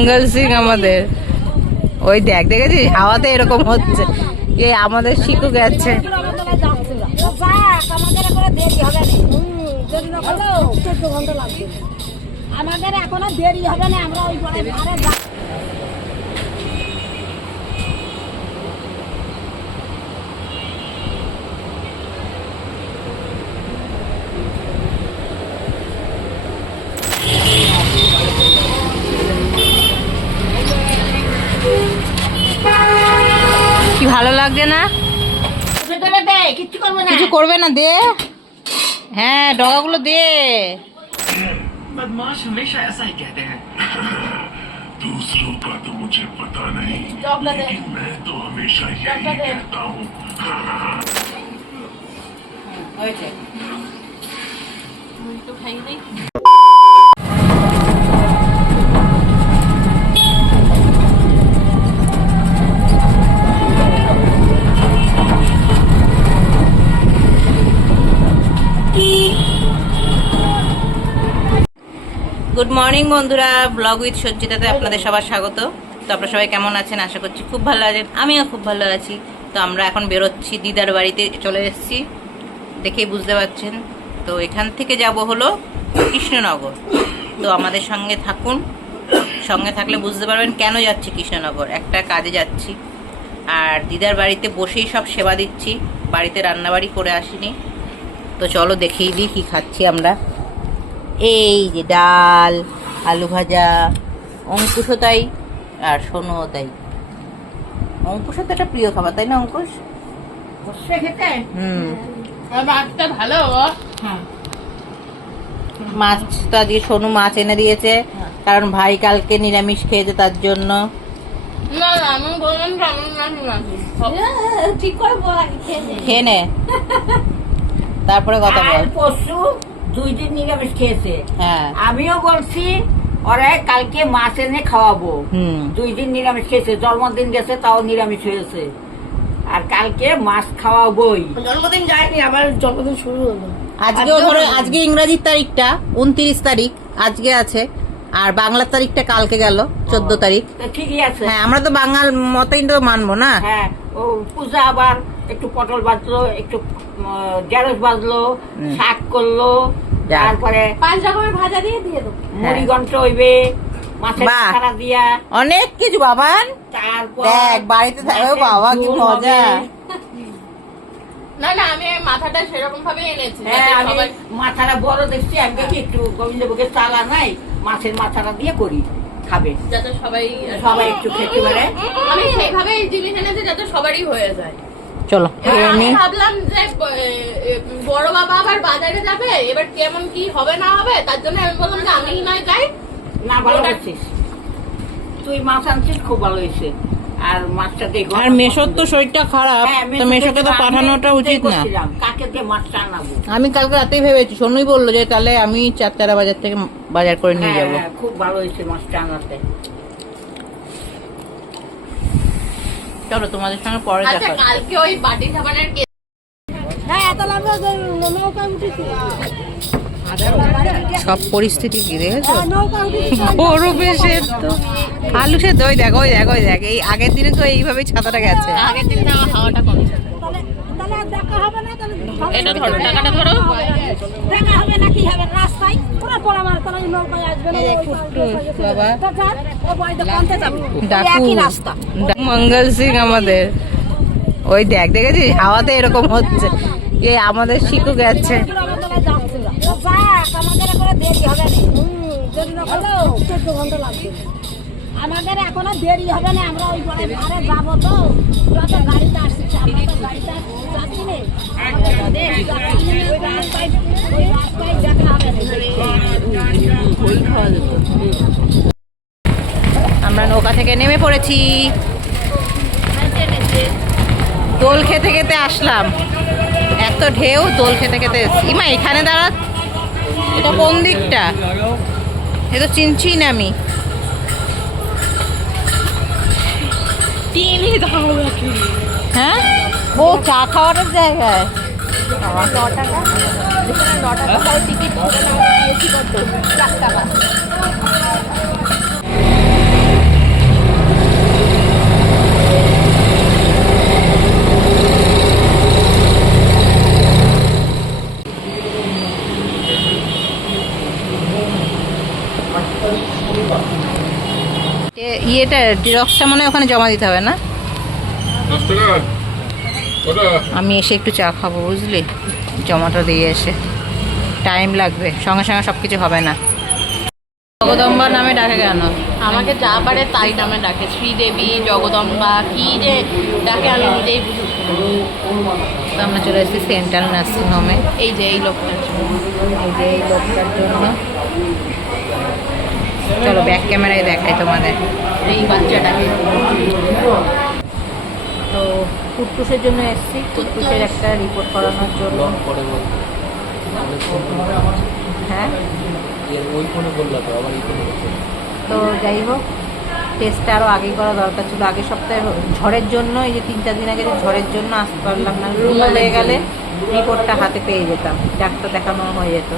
মঙ্গল সিং আমাদের ওই দেখ দেখেছিস হাওয়াতে এরকম হচ্ছে এ আমাদের শিখু গেছে আমাদের এখনো দেরি হবে না আমরা ওই কি ভালো লাগছে না কিছু করবে না দে হ্যাঁ ডগাগুলো দে बदमाश हमेशा ऐसा ही कहते हैं दूसरों का तो मुझे पता नहीं लेकिन मैं तो हमेशा यही कहता हूँ গুড মর্নিং বন্ধুরা ব্লগ উইথ সজ্জিতাতে আপনাদের সবার স্বাগত। তো আপনারা সবাই কেমন আছেন? আশা করছি খুব ভালো আছেন, আমিও খুব ভালো আছি। তো আমরা এখন বেরোচ্ছি, দিদার বাড়িতে চলে এসেছি, দেখেই বুঝতে পারছেন। তো এখান থেকে যাব হলো কৃষ্ণনগর। তো আমাদের সঙ্গে থাকুন, সঙ্গে থাকলে বুঝতে পারবেন কেন যাচ্ছি কৃষ্ণনগর। একটা কাজে যাচ্ছি, আর দিদার বাড়িতে বসেই সব সেবা দিচ্ছি, বাড়িতে রান্নাবাড়ি করে আসিনি। তো চলো দেখিয়ে দিই কী খাচ্ছি আমরা। এই যে ডাল, আলু ভাজা, অঙ্কুশও তাই আর সোনুও তাই। অঙ্কুশও তো একটা প্রিয় খাবার, তাই না অঙ্কুশ? ভালো মাছটা দিয়ে সোনু মাছ এনে দিয়েছে, কারণ ভাই কালকে নিরামিষ খেয়েছে তার জন্য। ঠিক করে খেয়ে নে, তারপরে কথা বল। পরশু 2 দিন নিরামিষ খেয়েছে। হ্যাঁ আমিও বলছি ওরা কালকে মাছ এনে খাওয়াবো। 2 দিন নিরামিষ খেয়েছে, জন্মদিন গেছে তাও নিরামিষ হয়েছে, আর কালকে মাছ খাওয়াবোই। জন্মদিন যায়নি, আবার জন্মদিন শুরু হলো। আজকেও ধরো, আজকে ইংরাজির তারিখটা 29 তারিখ আজকে আছে, আর বাংলার তারিখটা কালকে গেল 14 তারিখ। তো ঠিকই আছে। হ্যাঁ আমরা তো বাঙাল মতই তো মানবো না। হ্যাঁ, ও পূজা আবার একটু পটল বাজলো, একটু ঢেঁড়স বাজলো, শাক করলো, তারপরে 5 রকমের ভাজা দিয়ে দেবো। মুড়ি ঘন্ট হইবে, মাছের বাহ। ছাড়া দিয়া, অনেক কিছু বাবান। তারপর দেখ বাড়িতে থাকবে বাবা, কি ঝোল মজা। হবে। না না, আমি মাথাটা সেরকম ভাবে এনেছি। হ্যাঁ, আমি মাথাটা বড় দেখছি, একদিকে একটু গোবিন্দভোগের চালা নাই, মাছের মাথাটা দিয়ে করি, খাবে যাতে সবাই একটু খেতে পারে। আমি সেইভাবে এই জিনিস এনেছি যাতে সবারই হয়ে যায়। চলো আমি ভাবলাম যে বড় বাবা আবার বাজারে যাবে, এবার কেমন কি হবে না হবে, তার জন্য আমি বললাম যে আমি নয় যাই। না, ভালো করছিস তুই, মাছ আনছিস, খুব ভালো হয়েছে। আর মাছটা দেখো, আর মেশোর তো শরীরটা খারাপ, তো মেশোকে তো পাঠানোটা উচিত না। কাকে দিয়ে মাছটা আনাবো? আমি কালকে রাতেই ভেবেছি, সোনুই বললো যে তাহলে আমি চারটারা বাজার থেকে বাজার করে নিয়ে যাবো। হ্যাঁ, খুব ভালো হয়েছে মাছটা আনাতে। চলো তোমাদের সঙ্গে পরে আচ্ছা, দেখা। কালকে ওই বাটি সাবানের সব পরিস্থিতি কি দেখেছো? বড় বেশের তো আলু সে দই দেখ, ওই দেখ, ওই দেখ, এই আগের দিনে তো এইভাবেই ছাতাটা গেছে। আগের দিন না হাওয়াটা কমছে। এটা ধরো, টাকাটা ধরো। দেখা হবে না কি হবে রাস্তায় পুরো পড়াবার তারা নৌকায় আসবে না। এই যে কুট্টুস বাবা, ও বাড়িতে কানতে যাবে ডাকু, একই রাস্তা। মঙ্গল সিং আমাদের ওই দেখ দেখেছিস হাওয়াতে এরকম হচ্ছে এ আমাদের শিখু গেছে। আমাদের করে দেরি হবে না, যদি না হলো 14 ঘন্টা লাগবে। আমাদের এখনো দেরি হবে না, আমরা ওই পরে আরে যাবো তো, যত গাড়িতে আসছে আমরা তো গাড়িতে যাচ্ছি না, ওই রাস্তায় দেখা হবে আমরা নৌকা থেকে নেমে পড়েছি, দোল খেতে খেতে আসলাম। এত ঢেউ, দোল খেতে খেতে এসছি। ইমা এখানে দাঁড়া, এটা কোন দিকটা? এ তো চিনছি না আমি। হ্যাঁ, ও চা খাওয়ার জায়গায়। 9 টাকা, যেখানে 9 টাকা টিকিট ধরে দিয়েছি কত 4 টাকা। এটা জেরক্সটা মনে হয় ওখানে জমা দিতে হবে না? আমি এসে একটু চা খাবো বুঝলি, জমাটা দিয়ে এসে টাইম লাগবে, সঙ্গে সঙ্গে সব কিছু হবে না। জগদম্বা নামে ডাকে কেন? আমাকে যা পারে তাই নামে ডাকে, শ্রীদেবী, জগদম্বা, কি যে ডাকে আমি নিজেই বুঝি। তো আমরা চলে এসেছি সেন্ট্রাল নার্সিং হোমে। এই যে এই লোকটার জন্য। এই যে এই লোকটার জন্য। চলো ব্যাক ক্যামেরায় দেখাই তোমাদের। এই বাচ্চাটাকে তো কুট্টুসের জন্য এসেছি, কুট্টুসের একটা রিপোর্ট করানোর জন্য। হ্যাঁ তো যাই হোক, টেস্টটা আরও আগেই করা দরকার ছিল। আগের সপ্তাহে ঝড়ের জন্য, এই যে 3-4 দিন আগে যে ঝড়ের জন্য আসতে পারলাম না, হয়ে গেলে রিপোর্টটা হাতে পেয়ে যেতাম, ডাক্তার দেখানো হয়ে যেত।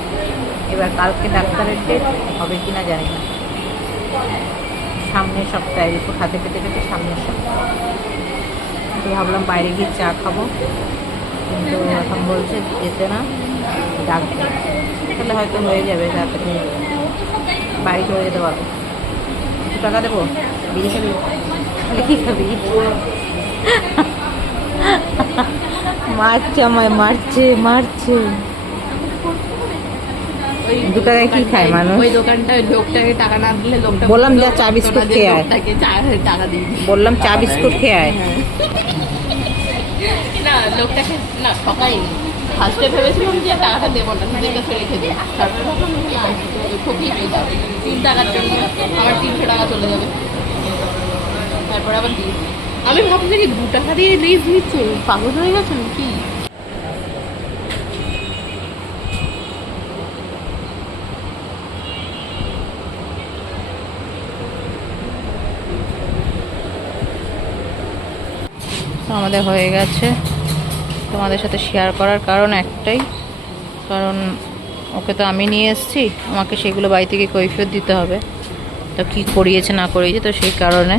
এবার কালকে ডাক্তারের ডেট হবে কি না জানি না, সামনের সপ্তাহে রিপোর্ট হাতে পেতে পেতে সামনের সপ্তাহে। তো ভাবলাম বাইরে গিয়ে চা খাবো, কিন্তু এখন বলছে যেতে না, ডাকবে, তাহলে হয়তো হয়ে যাবে, তাড়াতাড়ি বাড়ি চলে যেতে পারবো। 2 টাকা দেবো, বিড়ি খাবি? তাহলে কী খাবি? মারছে আমায়, মারছে মারছে। 2 টাকায় কি খায় মানুষ? ওই দোকানটা লোকটাকে টাকা না দিলে লোকটা বললাম যা চা বিস্কুট খেয়ে আয়, লোকটাকে টাকা দিই বললাম চা বিস্কুট খেয়ে আয়। না, লোকটাকে না ঠকাইনি। ফার্স্টে ভেবেছিলাম যে টাকাটা দেবো না, নিজের কাছে রেখে দিই। তারপরে ভাবলাম ঠকিয়ে পেয়ে যাবে, 3 টাকার জন্য আমার 300 টাকা চলে যাবে। তারপরে আবার দিই, আমি ভাবছি কি 2 টাকা দিয়ে রিস্ক নিচ্ছে, পাগল হয়ে গেছেন কি? আমাদের হয়ে গেছে। তোমাদের সাথে শেয়ার করার কারণ একটাই, কারণ ওকে তো আমি নিয়ে এসেছি, আমাকে সেগুলো বাড়ি থেকে কৈফিয়ত দিতে হবে, তো কী করিয়েছে না করিয়েছে, তো সেই কারণে।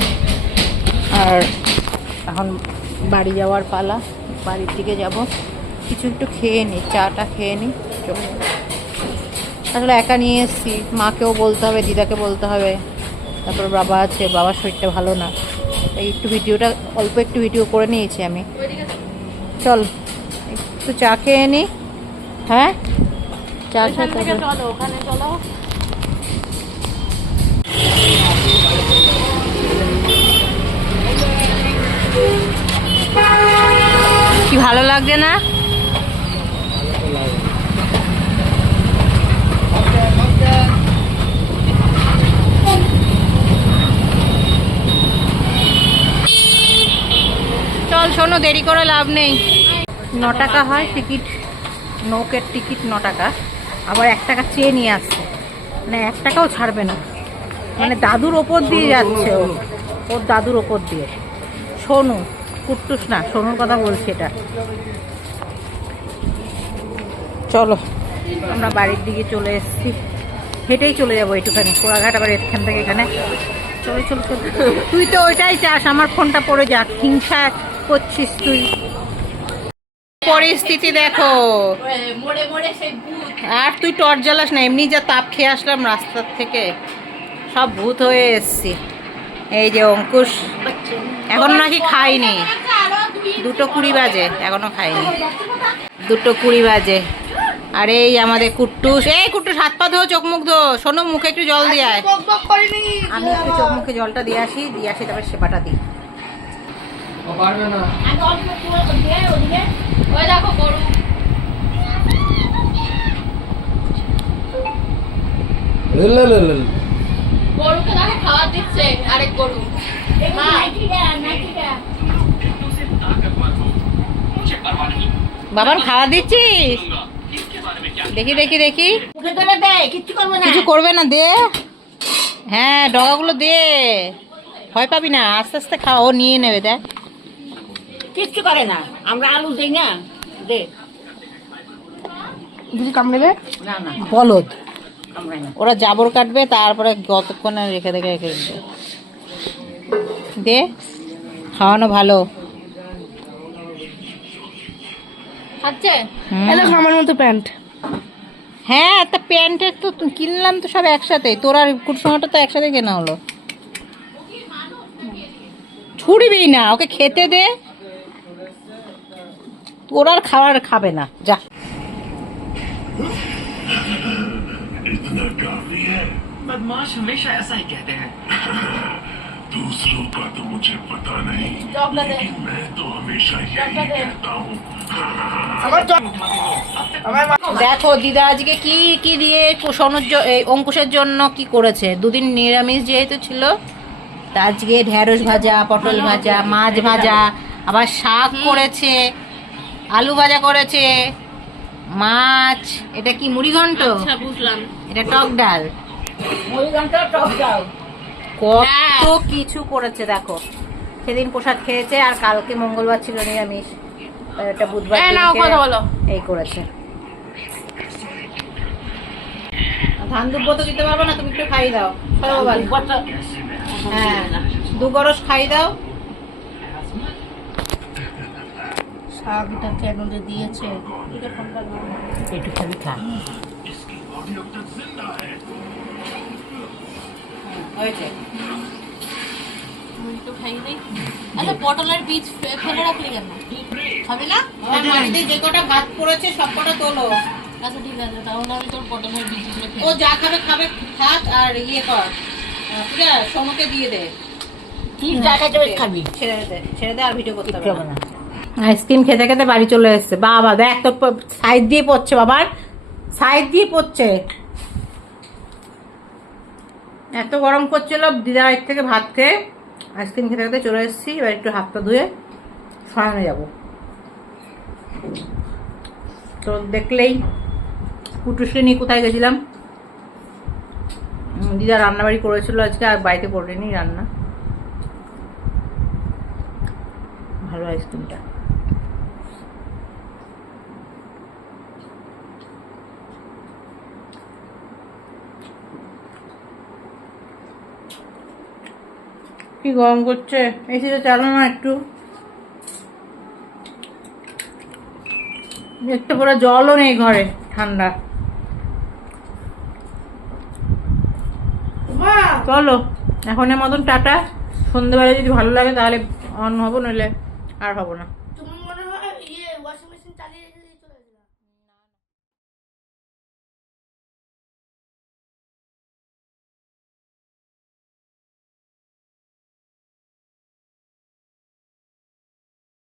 আর এখন বাড়ি যাওয়ার পালা, বাড়ির দিকে যাব, কিছু একটু খেয়ে নিই, চাটা খেয়ে নিই, চলে যাবো। আসলে একা নিয়ে এসেছি, মাকেও বলতে হবে, দিদাকে বলতে হবে, তারপর বাবা আছে, বাবার শরীরটা ভালো না, তাই একটু ভিডিওটা অল্প একটু ভিডিও করে নিয়েছি আমি। চল একটু চা খেয়ে নি। হ্যাঁ চা খেয়ে চলো ওখানে চলো। কি ভালো লাগছে না? চল শোনো, দেরি করে লাভ নেই। 9 টাকা হয় টিকিট, নৌকের টিকিট 9 টাকা, আবার 1 টাকা চেয়ে নিয়ে আসছে, মানে 1 টাকাও ছাড়বে না, মানে দাদুর ওপর দিয়ে যাচ্ছে ও, ওর দাদুর ওপর দিয়ে। সোনু, কুট্টুস না, সোনুর কথা বলছি এটা। চলো আমরা বাড়ির দিকে চলে এসেছি, হেঁটেই চলে যাবো একটুখানি, কোড়াঘাট আবার এখান থেকে এখানে। চলো চলো চলো, তুই তো ওইটাই চাস আমার ফোনটা পড়ে যাক, হিংসা করছিস তুই। পরিস্থিতি দেখো, মোড়ে মোড়ে সেই ভূত। আর তুই টর্চ জ্বালাস না, এমনি যা তাপ খেয়ে আসলাম রাস্তার থেকে, সব ভূত হয়ে এসছি। এই যে অঙ্কুশ এখন নাকি খাইনি, 2:20 বাজে, এখনো খাইনি, 2:20 বাজে। আর এই আমাদের কুট্টুস, এই কুট্টুস হাত পা ধো, চোখ মুখ ধো, শোনো মুখে একটু জল দিয়ে আয়। আমি একটু চোখ মুখে জলটা দিয়ে আসি, তারপরে সেবাটা দিই। ওই দেখো গরু, গরুকে দেখো খাবার দিচ্ছে, আরেক গরু। মা, বাবার খাওয়া দিচ্ছিস? দেখি দেখি দেখি, কিছু করবে না, দে। হ্যাঁ ডগাগুলো দে, ভয় পাবি না, আস্তে আস্তে খাও, ও নিয়ে নেবে, দেখ কিচ্ছু করে না, আমরা আলু দিই না, দে। কিছু কামড়েবে না না, বলদ, আমরা না। ওরা জাবর কাটবে, তারপরে কতক্ষণ রেখে দেখে রেখে দেবে। দে, খাওয়ানো ভালো। খাচ্ছে? হুম। এই দেখো আমার মতো প্যান্ট। হ্যাঁ তা প্যান্টের তো কিনলাম তো সব একসাথে, তোর আর কুটসোনাটা তো একসাথে কেনা হলো। ছুড়বি না, ওকে খেতে দে। তোর আর খাবার খাবে না, যা। इतना काफी है। बदमाश हमेशा ऐसा ही कहते हैं। दूसरों का तो मुझे पता नहीं, चॉकलेट है। लेकिन मैं तो हमेशा यही चॉकलेट है। कहता हूँ। দেখো দিদা আজকে কি কি দিয়ে এই অঙ্কুশের জন্য কি করেছে। দুদিন নিরামিষ যেহেতু ছিল, তা আজকে ঢেঁড়স ভাজা, পটল ভাজা, মাছ ভাজা, আবার শাক করেছে, আলু ভাজা করেছে, মাছ, এটা কি মুড়িঘণ্ট, আচ্ছা বুঝলাম। এটা টক ডাল, মুড়িঘণ্ট টক ডাল। কত কিছু করেছে দেখো। সেদিন প্রসাদ খেয়েছে, আর কালকে মঙ্গলবার ছিল নিরামিষ, আর এটা বুধবার নাও দিনকে কথা বলো। এই করেছে। ধান দুব্ব তো দিতে পারবো না, তুমি একটু খাই দাও। চলো বাবা। হ্যাঁ, 2 গরস খাই দাও। শাকটা কেন যে দিয়েছে একটু খাবি খা। इसकी बॉडी अब तक जिंदा है। হয়েছে। একটু খাই দেই। আচ্ছা পটলের বীজ ফেলে রাখলি কেন? খাবি না? আমার বাড়িতে যে কটা ভাত পড়েছে সব কটা তোলো। আচ্ছা ঠিক আছে, তাহলে আমি তোর পটলের বীজগুলো ও যা খাবে খাবে, থাক। আর ইয়ে কর, ঠিক আছে, সোমকে দিয়ে দে। কি যা খাইতে হবে খাবি। ছেড়ে দে, আর ভিডিও করতে কিচ্ছু হবে হবে না। না। আইসক্রিম খেতে খেতে বাড়ি চলে এসছে। বাবা দেখ তো, সাইড দিয়ে পড়ছে, বাবার সাইড দিয়ে পড়ছে। এত গরম করছিল, দিদার বাড়ি থেকে ভাত খেয়ে আইসক্রিম খেতে খেতে চলে এসেছি। এবার একটু হাতটা ধুয়ে শয়নে যাব। তো দেখলেই কুটুসকে নিয়ে কোথায় গেছিলাম। দিদা রান্নাবাড়ি করেছিল আজকে, আর বাড়িতে করিনি রান্না। ভালো আইসক্রিমটা। কি গরম করছে, এসিটা চালানো না একটু। একটু পরে জলও নেই ঘরে, ঠান্ডা। চলো এখনের মতন টাটা। সন্ধ্যেবেলা যদি ভালো লাগে তাহলে অন হবো, নইলে আর হবো না।